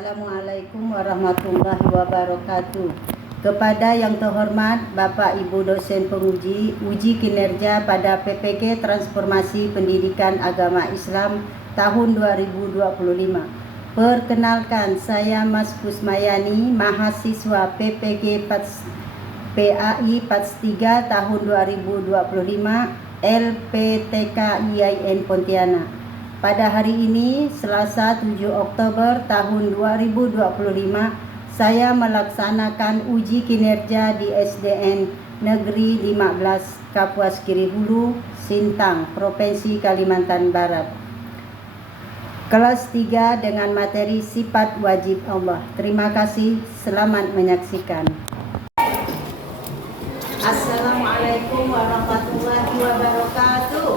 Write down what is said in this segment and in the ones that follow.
Assalamualaikum warahmatullahi wabarakatuh. Kepada yang terhormat Bapak Ibu dosen penguji uji kinerja pada PPG Transformasi Pendidikan Agama Islam tahun 2025. Perkenalkan, saya Mas Kusmayani, mahasiswa PPG PAI PATS 3 tahun 2025 LPTK IAIN Pontianak. Pada hari ini, Selasa 7 Oktober tahun 2025, saya melaksanakan uji kinerja di SDN Negeri 15 Kapuas Kiri Hulu, Sintang, Provinsi Kalimantan Barat. Kelas 3 dengan materi sifat wajib Allah. Terima kasih, selamat menyaksikan. Assalamualaikum warahmatullahi wabarakatuh.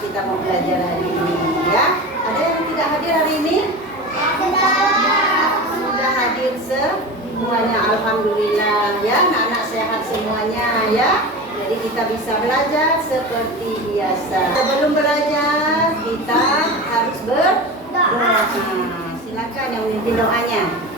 Kita mau belajar hari ini ya. Ada yang tidak hadir hari ini? Sudah hadir semuanya, alhamdulillah ya. Anak-anak sehat semuanya ya. Jadi kita bisa belajar seperti biasa. Sebelum belajar kita harus berdoa. Silakan yang memimpin doanya.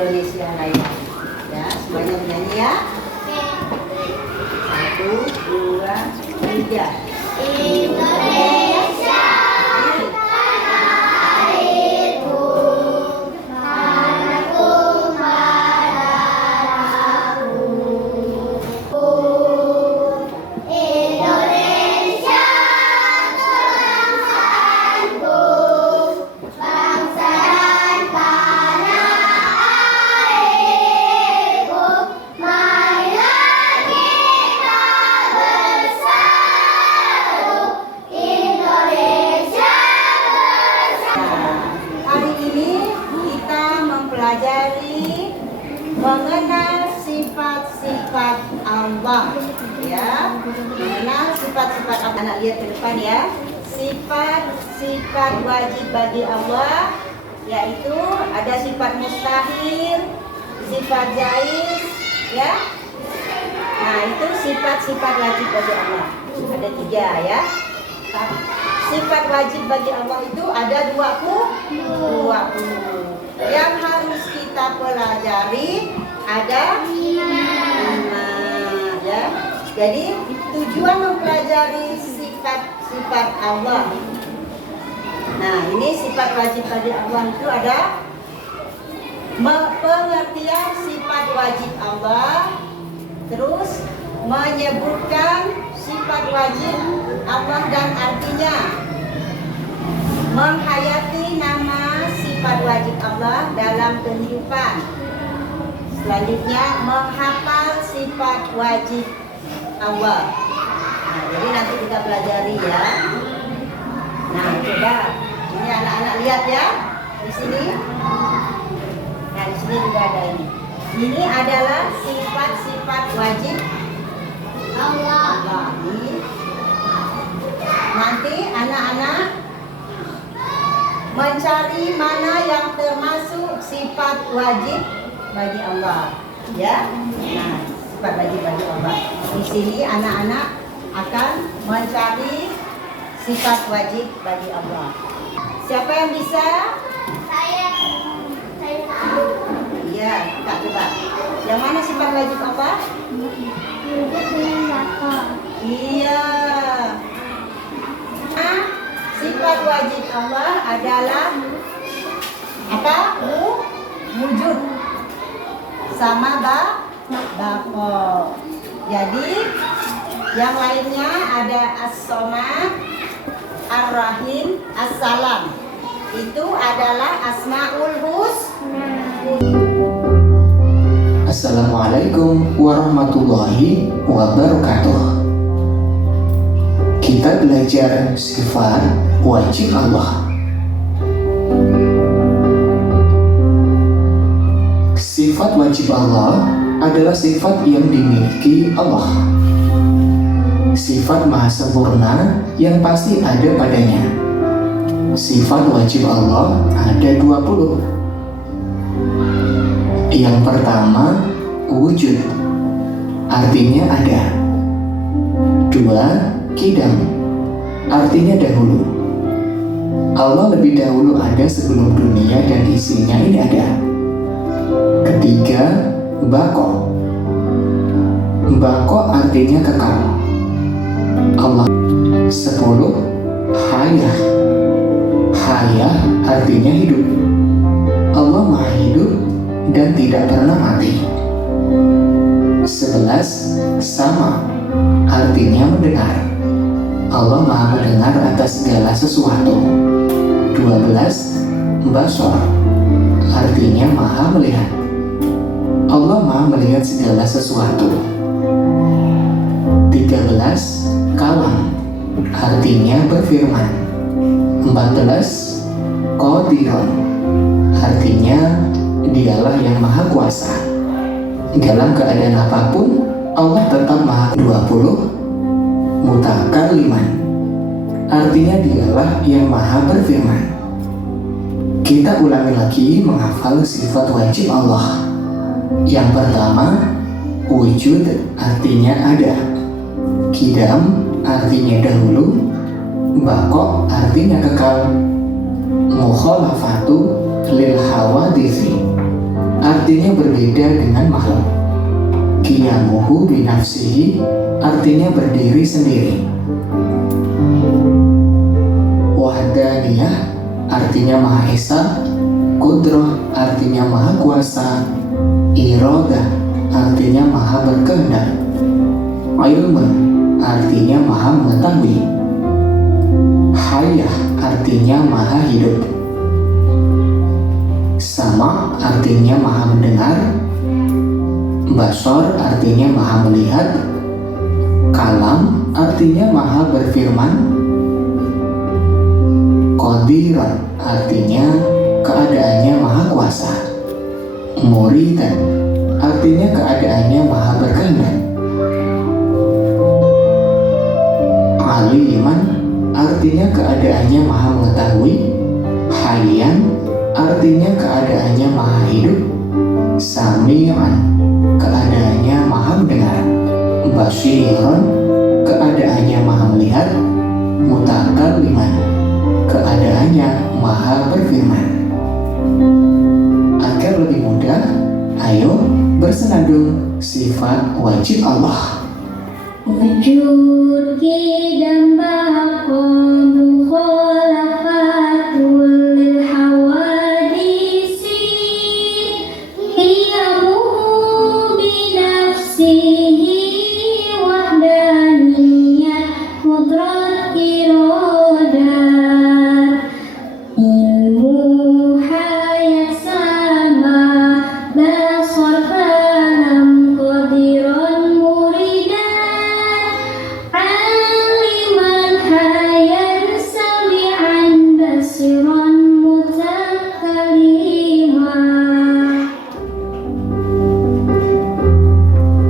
Indonesia Raya ya, semuanya menyanyi ya. 1, 2, 3. Indonesia tanah airku, tanahku darahku. Indonesia kebangsaanku, bangsa dan tanah. Pelajari mengenal sifat-sifat Allah ya, mengenal sifat-sifat Allah. Anak lihat ke depan ya. Sifat-sifat wajib bagi Allah yaitu ada sifat mustahil, sifat jaiz ya. Nah itu sifat-sifat wajib bagi Allah, ada 3 ya. sifat wajib bagi Allah itu ada 20. Yang harus kita pelajari ada 5 ya. Jadi tujuan mempelajari sifat-sifat Allah. Nah, ini sifat wajib bagi Allah itu ada pengertian sifat wajib Allah, terus menyebutkan sifat wajib Allah dan artinya, menghayati nama sifat wajib Allah dalam kehidupan. Selanjutnya menghafal sifat wajib Allah. Nah, jadi nanti kita pelajari ya. Nah, coba ini anak-anak lihat ya di sini. Nah, di sini juga ada ini. Ini adalah sifat-sifat wajib Allah. Nanti anak-anak mencari mana yang termasuk sifat wajib bagi Allah, ya. Nah, sifat wajib bagi Allah. Di sini anak-anak akan mencari sifat wajib bagi Allah. Siapa yang bisa? Saya. Iya, Kak coba. Yang mana sifat wajib Allah? Iya. Sifat wajib Allah adalah apa? Wujud sama bako. Jadi yang lainnya ada as-somad, ar-rahim, as-salam. Itu adalah asmaul husna. Assalamualaikum warahmatullahi wabarakatuh. Kita belajar sifat wajib Allah. Sifat wajib Allah adalah sifat yang dimiliki Allah. Sifat maha sempurna yang pasti ada padanya. Sifat wajib Allah ada 20. Yang pertama, wujud, artinya ada. 2, qidam, artinya dahulu. Allah lebih dahulu ada sebelum dunia dan isinya ini ada. 3, bako. Bako artinya kekal. Allah. 10, hayah. Hayah artinya hidup. Allah maha hidup dan tidak pernah mati. 11, sama, artinya mendengar. Allah maha mendengar atas segala sesuatu. 12, basor, artinya maha melihat. Allah maha melihat segala sesuatu. 13, kalam, artinya berfirman. 14, qadirun, artinya dialah yang maha kuasa. Dalam keadaan apapun Allah tetap maha. 20, mutakaliman, artinya dialah yang maha berfirman. Kita ulangi lagi menghafal sifat wajib Allah. Yang pertama, wujud artinya ada. Qidam artinya dahulu. Bako artinya kekal. Mukhalafatu lil hawadisi, artinya berbeda dengan makhluk. Qiyamuhu binafsihi, artinya berdiri sendiri. Wahdaniyah artinya maha esa. Qudrah artinya maha kuasa. Iradah artinya maha berkehendak. Ilmu artinya maha mengetahui. Hayah artinya maha hidup. Sama artinya maha mendengar. Basor artinya maha melihat. Kalam artinya maha berfirman. Qadiran artinya keadaannya maha kuasa. Muridan artinya keadaannya maha berkehendak. Aliman artinya keadaannya maha mengetahui. Hayyan artinya keadaannya maha hidup. Sami'an keadaannya maha mendengar. Basiran keadaannya maha melihat. mutakalliman, keadaannya maha berfirman. Agar lebih mudah, ayo bersenandung sifat wajib Allah. Wujud kidam baqa mukhalafatul lil hawadisi, qiyamuhu binafsihi wahdaniyah qudrat iradah, ilmu hayat sama basar falam qadiran muridan, aliman hayan sami'an basiran mutakalliman.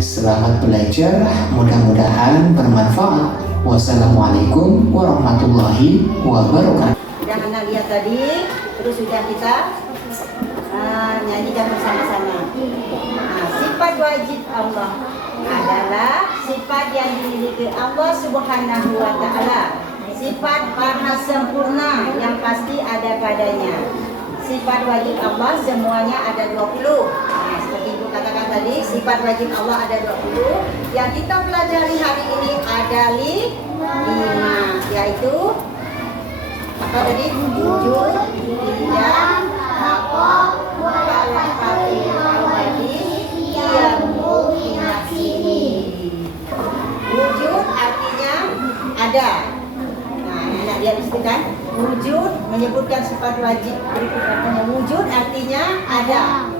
Selamat belajar, mudah-mudahan bermanfaat. Wassalamualaikum warahmatullahi wabarakatuh. Sudah anak lihat tadi, terus sudah kita nyanyikan bersama-sama. Sifat wajib Allah adalah sifat yang dimiliki Allah Subhanahu wa Ta'ala. Sifat maha sempurna yang pasti ada padanya. Sifat wajib Allah semuanya ada 20. Seperti Ibu katakan tadi, sifat wajib Allah ada 20. Yang kita pelajari hari ini ada 5, yaitu apa tadi? Wujud, tidak, apa, mukhalafatul hawadis, qiyamuhu binafsihi. Wujud artinya ada. Nah, anak dia disebutkan wujud menyebutkan sifat wajib. Berikut artinya wujud artinya ada.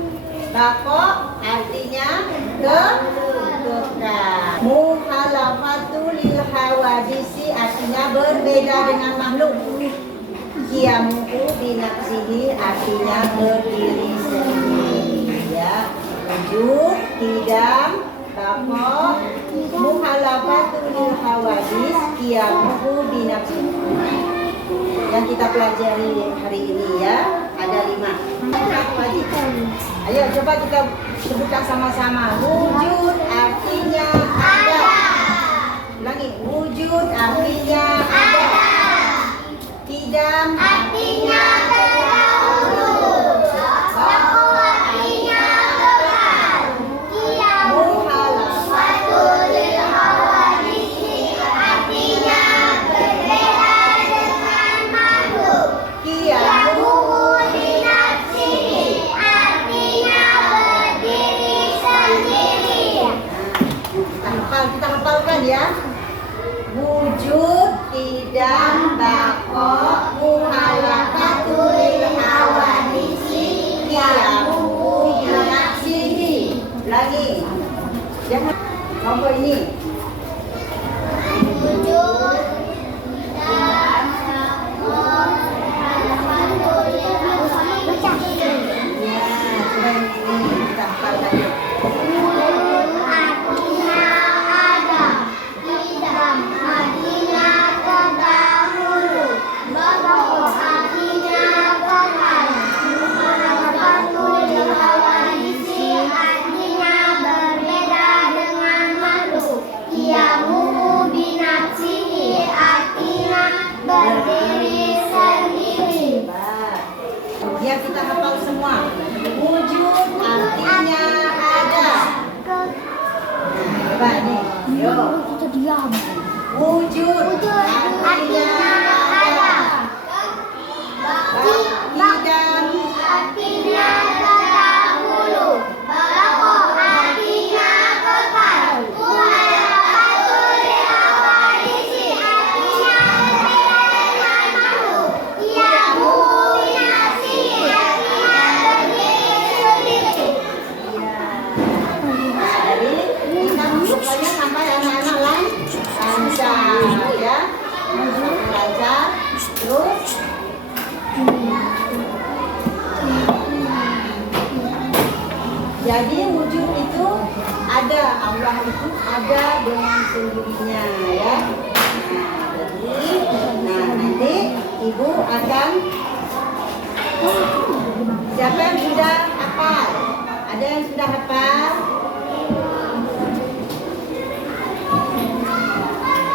Baqa artinya kedudukan. Mukhalafatul lil hawadisi artinya berbeda dengan makhluk. Qiyamuhu binafsihi artinya berdiri sendiri. Ya, wujud, qidam, baqa, mukhalafatul lil hawadis, qiyamuhu binafsihi. Yang kita pelajari hari ini ya, ada 5. Wajib. Ayo coba kita sebutkan sama-sama. Wujud artinya ada. Ulangi, wujud artinya ada. Qidam artinya terdahulu. Baqa artinya kekal. Mukhalafatul lil hawadisi artinya berbeda dengan makhluk. Qiyamuhu binafsihi artinya berdiri sendiri. Kita hafalkan ya. Wujud, qidam, baqa, mukhalafatul lil hawadisi, qiyamuhu binafsihi. Lagi. Jangan nombor ini. Wujud, qidam, baqa, mukhalafatul lil hawadisi. Ya, sudah ini kita hafalkan. Berdiri sendiri. Biar kita hafal semua. Wujud artinya ada. Nah, coba nih. Yo. Wujud artinya ada. Qidam artinya terdahulu. Baqa artinya kekal. Mukhalafatul lil hawadisi artinya berbeda dengan makhluk. Qiyamuhu binafsihi artinya berdiri sendiri. Nah, jadi kita pokoknya sampai anak-anak lancar ya. Lancar. Terus jadi wujud itu ada, Allah itu ada dengan sendirinya ya. Nah, nanti Ibu akan siapa yang sudah hafal? Ada yang sudah hafal?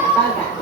Hafal nggak?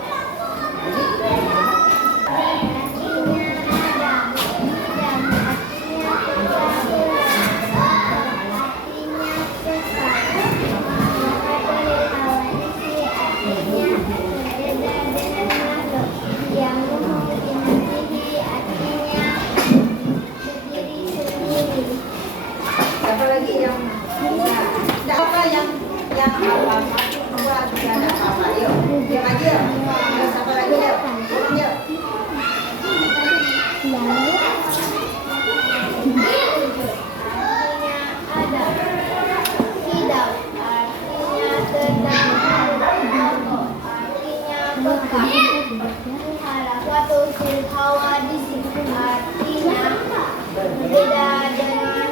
berbeda dengan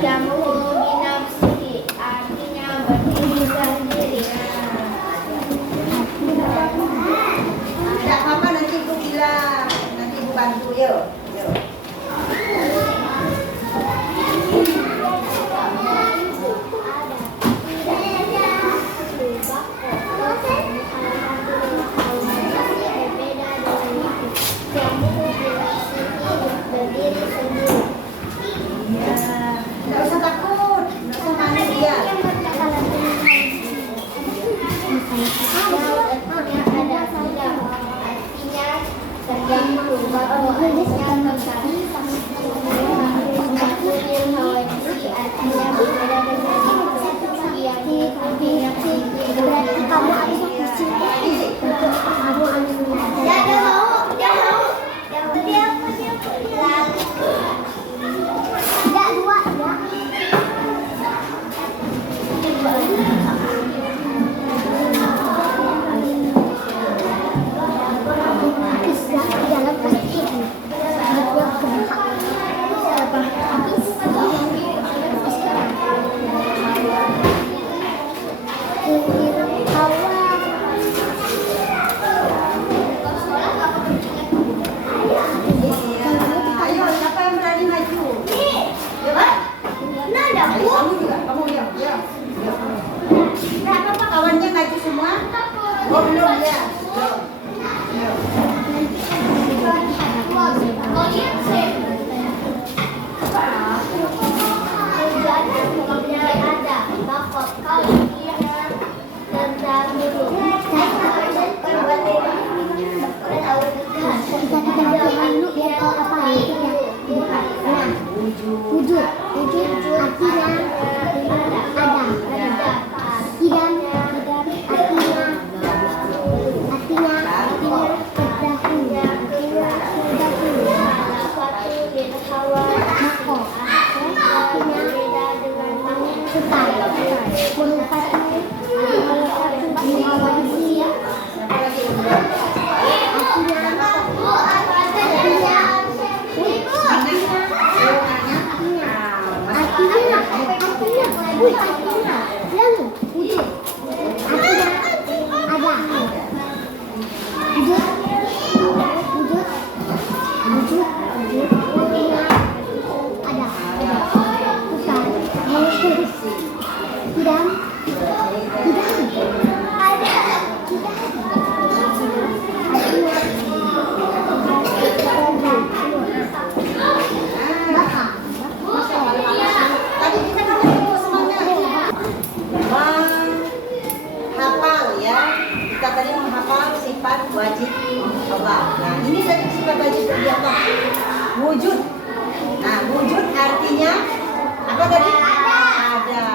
jamu binafsihi, artinya berdiri sendiri. Tidak apa-apa, nanti ibu bilang, nanti ibu bantu yuk. Yuk. Tidak usah takut, tidak usah panik dia. Ayo, siapa yang berani maju? Yuk, ayo, kamu juga, kamu yuk, yuk. Nah, apa kawannya maju semua? Oh, belum ya. Yuk. Yuk. Wujud artinya ada. Idam artinya Tadi kita kan ketemu semuanya. Menghafal ya. Kita tadi menghafal sifat wajib Allah. Nah, ini tadi sifat wajib bagi Allah. Wujud. Nah, wujud artinya apa tadi? Ada.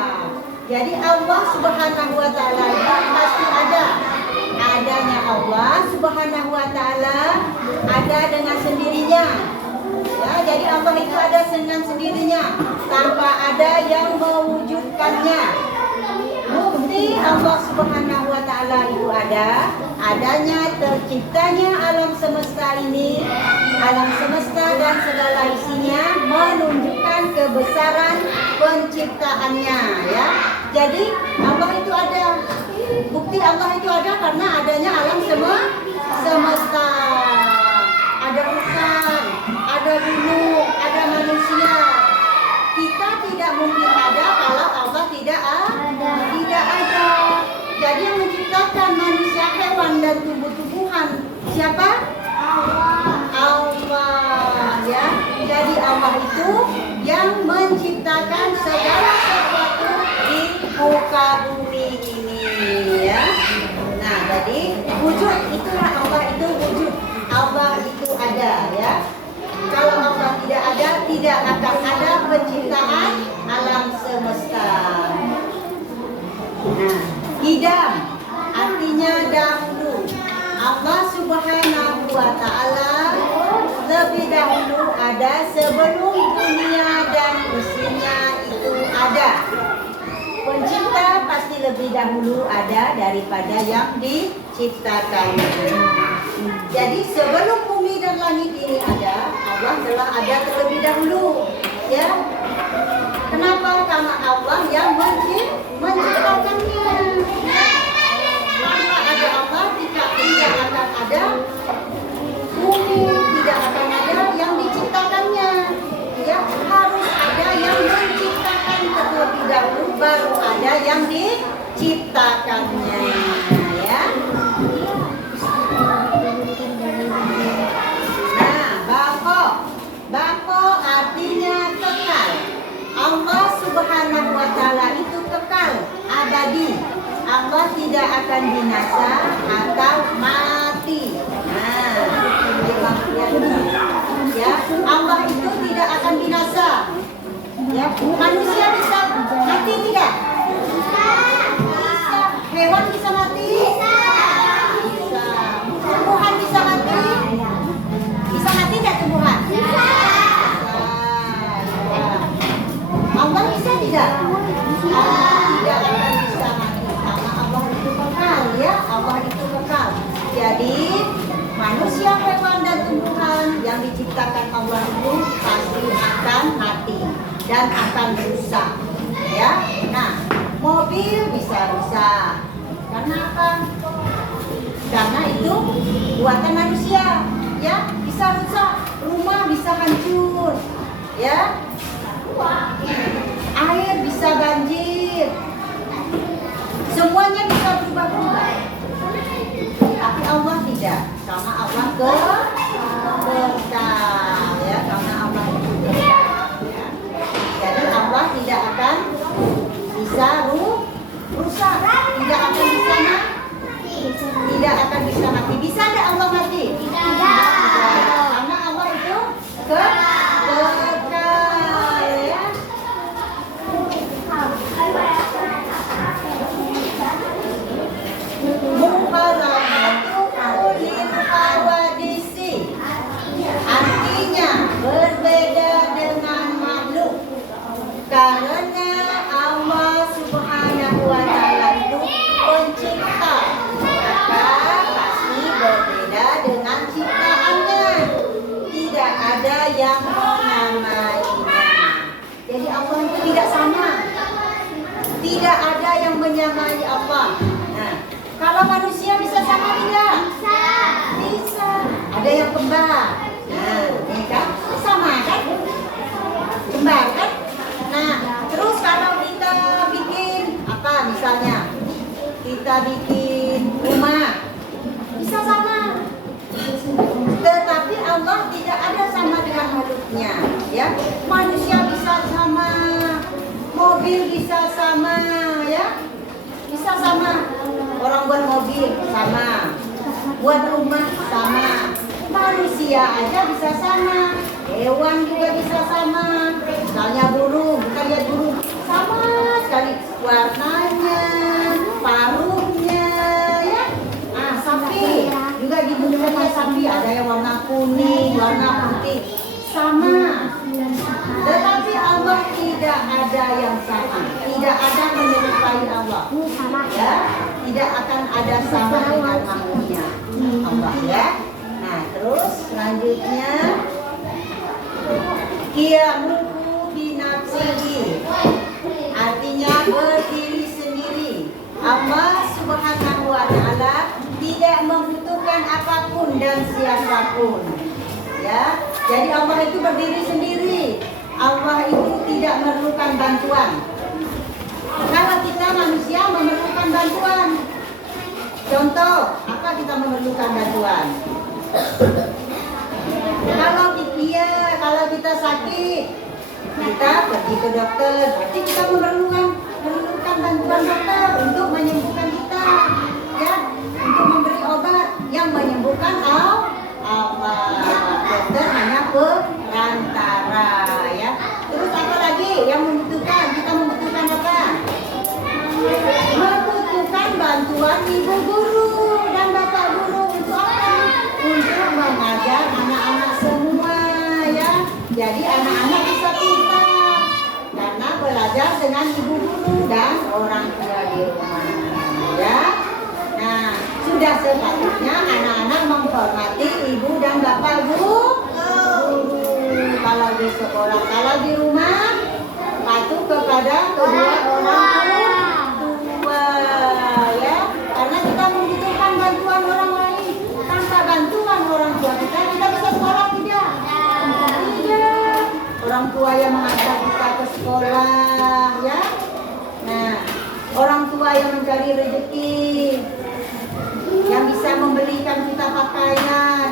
Jadi Allah Subhanahu wa taala pasti ada. Adanya Allah Subhanahu wa taala ada dengan sendirinya. Ya, jadi Allah itu ada dengan sendirinya tanpa ada yang mewujudkannya. Bukti Allah Subhanahu wa taala itu ada, adanya terciptanya alam semesta ini, alam semesta dan segala isinya menunjukkan kebesaran penciptaannya ya. Jadi Allah itu ada. Bukti Allah itu ada karena adanya alam semesta. Ada hutan, ada gunung, ada manusia. Kita tidak mungkin ada kalau Allah tidak ada. Jadi yang menciptakan manusia, hewan dan tumbuh-tumbuhan siapa? Allah ya. Jadi Allah itu yang menciptakan segala sesuatu di muka bumi ini ya. Nah, jadi wujud itulah Allah itu wujud. Allah itu ada ya. Kalau Allah tidak ada, tidak akan ada penciptaan alam semesta. Nah, idam artinya dahulu. Allah Subhanahu wa taala lebih dahulu ada sebelum dunia dan isinya itu ada. Pencipta pasti lebih dahulu ada daripada yang diciptakan. Jadi sebelum bumi dan langit ini ada, Allah telah ada terlebih dahulu. Ya. Kenapa? Karena Allah yang menciptakannya. Tanpa ada Allah tidak akan ada bumi, tidak akan ada yang diciptakannya. Ya, harus ada yang menciptakan terlebih dahulu, baru ada yang diciptakannya. Ya. Nah, bako artinya kekal. Allah Subhanahu wa Ta'ala itu kekal, abadi. Allah tidak akan binasa atau mati. Nah, ya, Allah itu tidak akan binasa. Ya, manusia bisa mati tidak? Bisa. Hewan bisa mati? Bisa. Tumbuhan bisa mati? Bisa mati tidak tumbuhan? Bisa. Allah bisa tidak? Allah tidak akan bisa mati karena Allah itu kekal, ya. Allah itu kekal. Jadi manusia, hewan dan tumbuhan yang diciptakan Allah itu pasti akan mati dan akan rusak. Ya. Nah, mobil bisa rusak. Karena apa? Karena itu buatan manusia, ya. Bisa rusak, rumah bisa hancur, ya. Air bisa banjir, semuanya bisa berubah-ubah. Tapi Allah tidak, karena Allah kekal, ya, karena Allah itu kekal. Ya. Jadi Allah tidak akan bisa rusak, tidak akan bisa mati, tidak akan bisa mati. Bisa tidak Allah mati? Tidak. Karena Allah itu kekal. Artinya berbeda dengan makhluk, karena Allah Subhanahu wa Ta'ala itu pencipta, maka pasti berbeda dengan ciptaannya. Tidak ada yang menamainya. Jadi Allah itu tidak sama. Tidak ada yang menyamai Allah. Nah, kalau manusia bisa sama tidak? Bisa. Ada yang kembar. Nah, ini kan sama kan? Kembar kan? Nah, terus kalau kita bikin apa misalnya? Kita bikin rumah. Bisa sama. Tetapi Allah tidak ada sama dengan makhluknya, ya. Manusia bisa sama. Mobil bisa sama, ya. Bisa sama. Orang buat mobil sama. Buat rumah sama. Manusia aja bisa sama. Hewan juga bisa sama. Misalnya burung, kita lihat burung sama sekali warnanya, paruhnya, ya. Sapi juga dibentuknya sapi, ada yang warna kuning, warna putih, sama. Tetapi Allah tidak ada yang sama, tidak ada menyerupai Allah. Ya, tidak akan ada sama dengan makhluknya Allah, ya. Nah, terus selanjutnya qiyamuhu binafsihi, artinya berdiri sendiri. Allah Subhanahu wa Ta'ala tidak membutuhkan apapun dan siapapun. Ya, jadi Allah itu berdiri sendiri. Allah itu tidak memerlukan bantuan. Kalau kita manusia memerlukan bantuan. Contoh, apa kita memerlukan bantuan? Kalau kita sakit, kita pergi ke dokter. Berarti kita memerlukan bantuan dokter untuk menyembuhkan kita, ya, untuk memberi obat yang menyembuhkan Allah. Dokter hanya perantara, ya. Terus apa lagi yang membutuhkan? Kita membutuhkan apa? Membutuhkan bantuan ibu guru dan bapak guru untuk apa? Untuk mengajar anak-anak semua. Jadi anak-anak bisa pintar karena belajar dengan ibu guru dan orang tua di rumah. Ya. Nah, sudah sepatutnya anak-anak menghormati ibu dan bapak guru. Kalau di sekolah, kalau di rumah patuh kepada kedua orang tua, ya. Karena kita membutuhkan bantuan orang lain. Tanpa bantuan orang tua kita bisa sekolah tidak? Tidak. Orang tua yang mengantar kita ke sekolah, ya. Nah, orang tua yang mencari rezeki, yang bisa membelikan kita pakaian,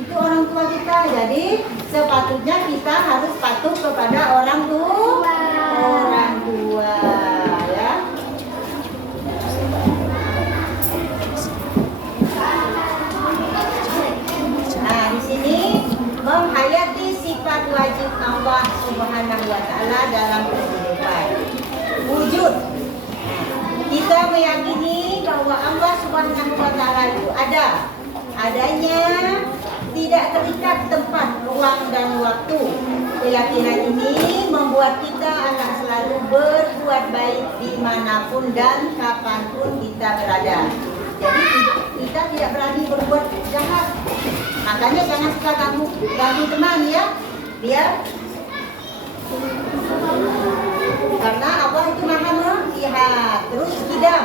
itu orang tua kita. Jadi sepatutnya kita harus patuh kepada orang tua, ya. Nah, di sini menghayati sifat wajib Allah Subhanahu wa taala dalam kehidupan. Wujud. Kita meyakini bahwa Allah Subhanahu wa taala itu ada. Adanya tidak terikat tempat, ruang dan waktu. Keyakinan ini membuat kita akan selalu berbuat baik dimanapun dan kapanpun kita berada. Jadi kita tidak berani berbuat jahat. Makanya jangan suka ganggu teman, ya. Biar karena Allah itu maha melihat. Terus kidam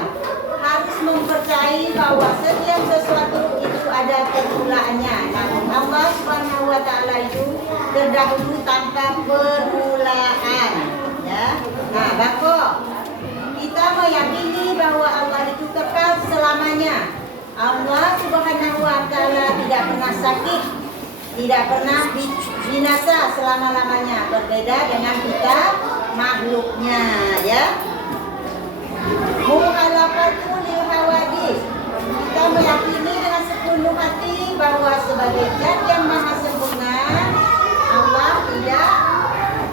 harus mempercayai bahwa setiap sesuatu itu ada permulaannya. Namun Allah Subhanahu wa taala itu terdahulu tanpa permulaan, ya. Nah, bako kita meyakini bahwa Allah itu kekal selamanya. Allah Subhanahu wa taala tidak pernah sakit, tidak pernah binasa selama-lamanya. Berbeda dengan kita makhluknya, ya. Mukhalafatul lil hawadis. Kita meyakini dengan sepenuh hati bahwa sebagai zat yang maha sempurna, Allah tidak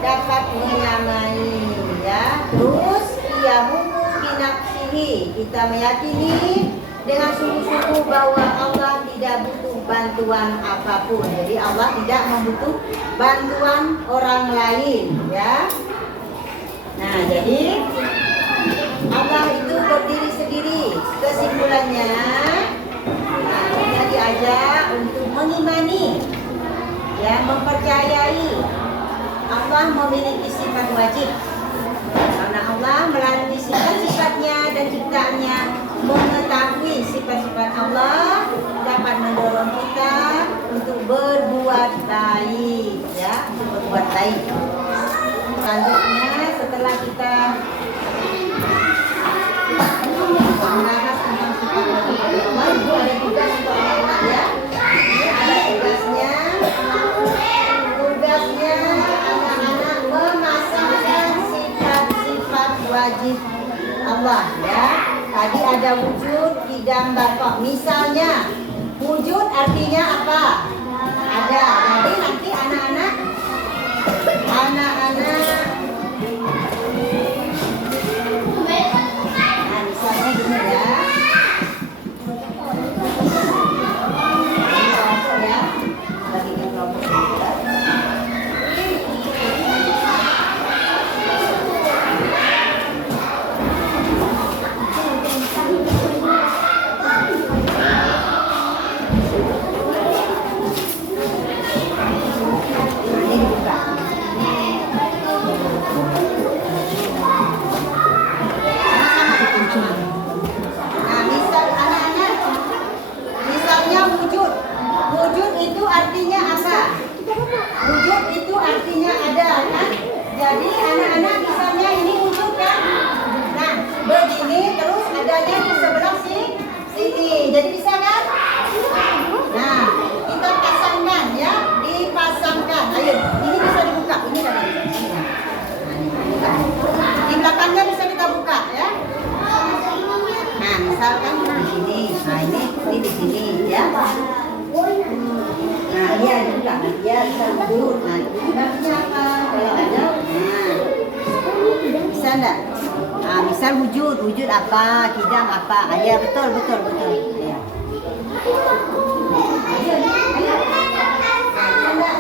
dapat menyamai, ya. Terus qiyamuhu binafsihi. Kita meyakini dengan sungguh-sungguh bahwa Allah tidak butuh bantuan apapun. Jadi Allah tidak membutuh bantuan orang lain, ya. Nah, jadi Allah itu berdiri sendiri. Kesimpulannya, nah, kita diajak untuk mengimani, ya, mempercayai Allah memiliki sifat wajib. Karena Allah melalui sifat-sifatnya dan ciptaannya mengetahui sifat-sifat Allah dapat mendorong kita untuk berbuat baik, ya, untuk berbuat baik. Selanjutnya setelah kita membahas tentang sifat wajib Allah, itu ada tugas untuk anak-anak, ya. Ini ada tugasnya. Tugasnya anak-anak memasangkan sifat-sifat wajib Allah, ya. Tadi ada wujud, qidam, baqa. Misalnya, wujud artinya apa? Ada. Jadi nanti anak-anak nah, misalnya gini, ya. Ini kelompok, ya. Bagikan kelompok juga. Ini dibuka. Nah, misal anak-anak, misalnya wujud. Wujud itu artinya apa? Wujud itu artinya ada, kan? Jadi anak-anak misalnya ini wujud, kan? Nah, begini terus adanya di sebelah sini. Jadi bisa, kan? Nah, kita pasangkan, ya, dipasangkan. Ayo, ini bisa dibuka. Ini tadi. Nah, di belakangnya bisa kita buka, ya. Nah, misalkan di sini. Nah, ini di sini, ya. Nah, ini ada juga. Ya, bisa duduk. Nah, ini apa? Kalau ada, nah, bisa enggak? Nah, misal wujud apa? Qidam apa? Ya, betul. Ya. Ayo. Nah, bisa enggak?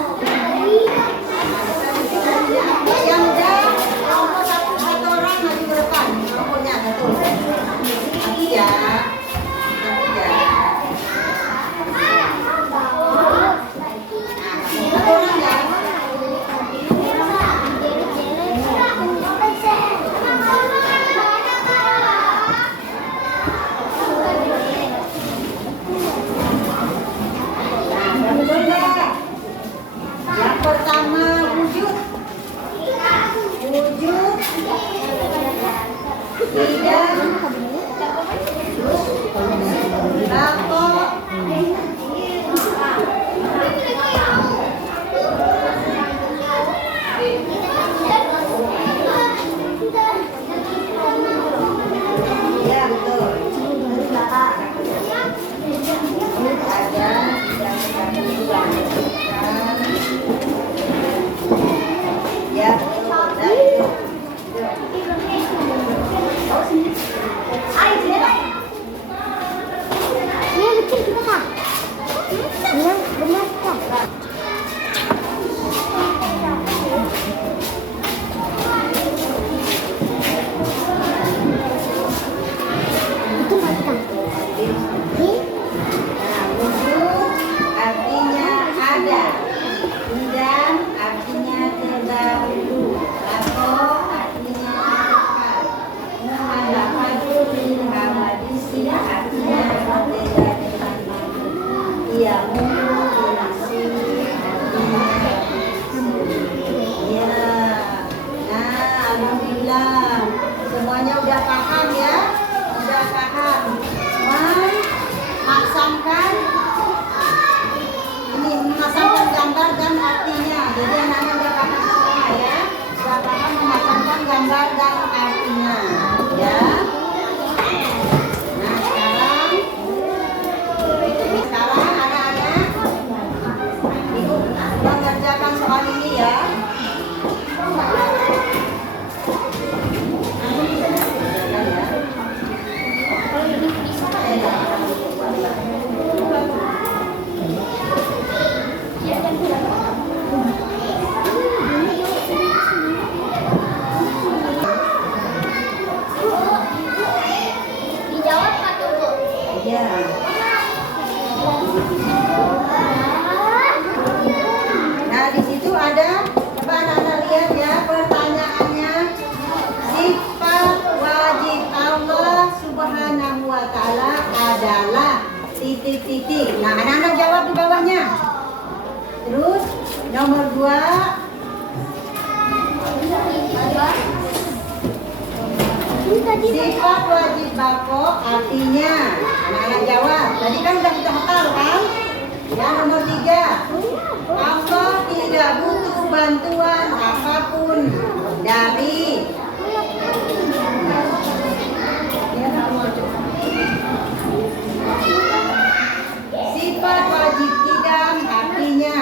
Iya. Idam artinya terdahulu. Bako artinya dekat. Muhadafatu lil hawadisi artinya berbeda dengan madu. Iya, mundu dinasi artinya iya. Nah, alhamdulillah semuanya udah paham ya? Udah paham. Memasangkan ini memasangkan gambar dan artinya. Jadi anak-anak udah paham semua ya? Udah paham memasangkan gambar dan artinya ya? Nah sekarang anak-anak ikut mengerjakan soal ini ya. Dijawab satu, Bu. Ya. Nah di situ ada, coba anak-anak lihat ya pertanyaannya. Sifat wajib Allah Subhanahu wa Ta'ala adalah titik-titik. Nah anak-anak jawab di bawahnya. Terus nomor 2. Sifat wajib bako artinya, anak-anak jawab. Tadi kan udah kita hafal kan? Ya nomor 3. Allah tidak butuh bantuan apapun dari sifat wajib tidak artinya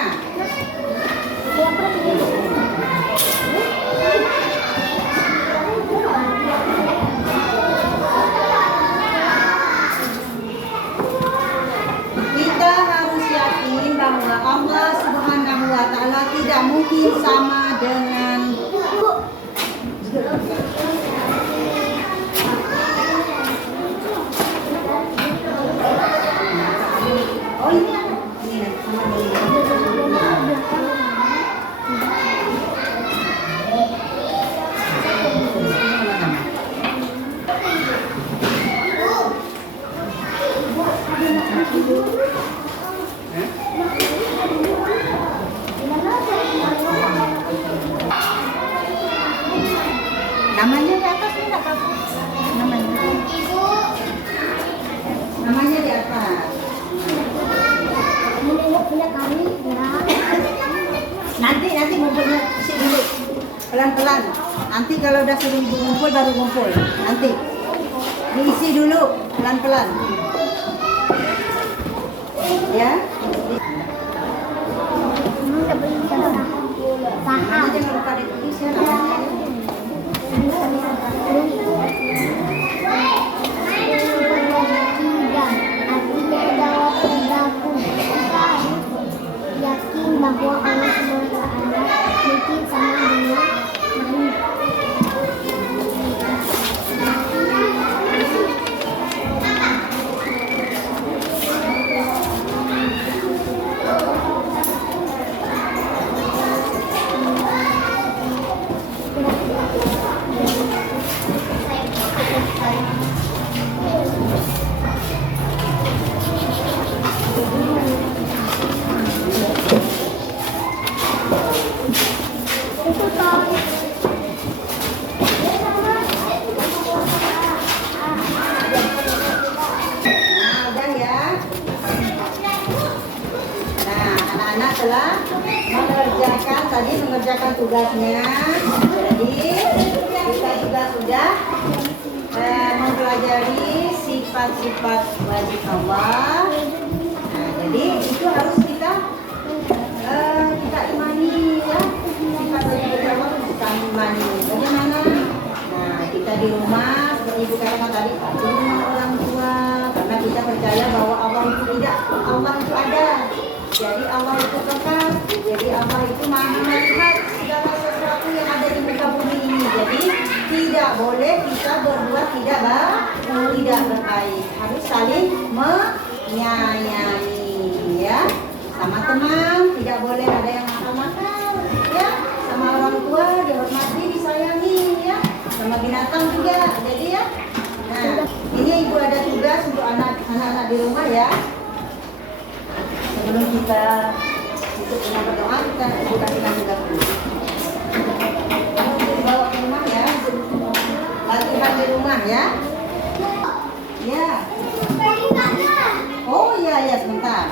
kita harus yakin bahwa Allah Subhanahu wa Ta'ala tidak mungkin sama dengan oh ini namanya di atas enggak apa? Namanya di atas. Punya kami ya. Nanti ngumpulnya isi dulu pelan-pelan. Nanti kalau udah suruh ngumpul baru ngumpul. Nanti diisi dulu pelan-pelan. Ya. Namanya jangan lupa ditulis ya namanya. Yakin bahwa Allah SWT mungkin sama dengan makhluk. Nah, udah ya. Nah, anak-anak telah mengerjakan tugasnya. Jadi kita juga sudah mempelajari sifat-sifat wajib Allah. Nah, jadi itu harus kita imani ya. Sifat wajib Allah harus kita imani. Bagaimana? Nah, kita di rumah seperti Ibu katakan tadi, di rumah orang tua, karena kita percaya bahwa Allah itu ada. Jadi Allah itu kekal, jadi Allah itu maha melihat segala sesuatu yang ada di muka bumi ini. Jadi tidak boleh kita berbuat tidak berbaik, harus saling menyayangi ya, sama teman tidak boleh ada yang nakal-nakal, ya. Sama orang tua dihormati, disayangi, ya. Sama binatang juga, jadi ya. Nah, ini ibu ada tugas untuk anak-anak di rumah ya. Sebelum kita untuk berdoa, kita kasihkan tugas dulu. Bawa ke rumah ya, latihan di rumah ya. Ya. Oh iya sebentar.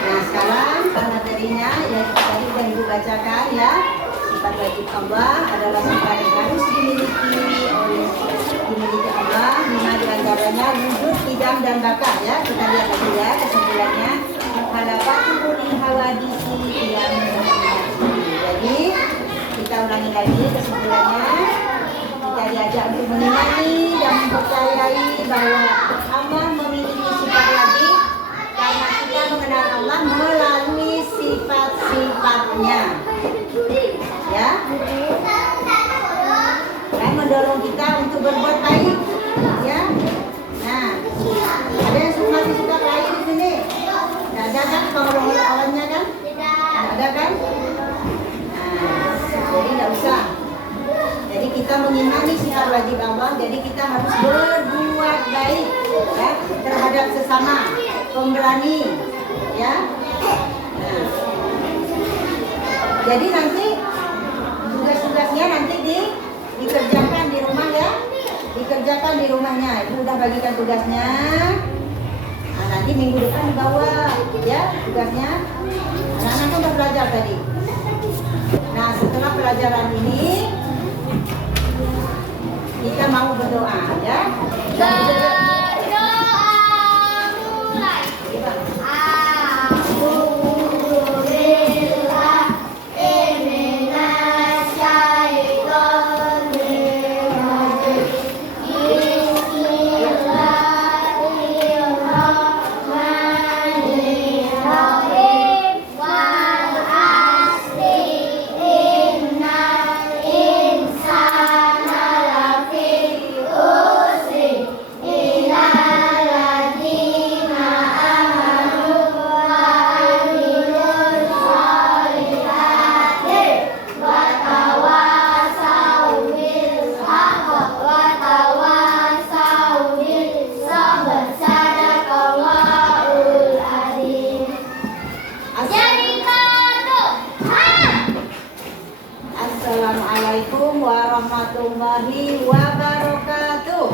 Nah sekarang materinya yang tadi sudah ibu bacakan ya. Sifat wajib Allah adalah sifat yang harus dimiliki Allah. 5 diantaranya wujud, qidam dan baqa ya. Kita lihat lagi ya kesimpulannya. Mukhalafatul hawadisi yang jadi kita ulangi lagi kesimpulannya. Kita diajak untuk mengimani dan mempercayai bahwa Allah memiliki sifat wajib karena kita mengenal Allah melalui sifat-sifatnya. Ya. Dan mendorong kita untuk berbuat baik. Ya. Nah, ada yang masih suka baik di sini? Tidak ada kan pengelola-pengelolanya kan? Tidak ada kan? Nah, jadi tidak usah. Jadi kita mengimani sifat wajib Allah, jadi kita harus berbuat baik ya, terhadap sesama, pemberani ya. Nah, jadi nanti tugas-tugasnya nanti dikerjakan di rumah ya, dikerjakan di rumahnya. Ibu udah bagikan tugasnya. Nah, nanti minggu depan dibawa ya tugasnya. Anak-anak kan udah belajar tadi. Nah setelah pelajaran ini kita mau berdoa ya. Assalamualaikum warahmatullahi wabarakatuh.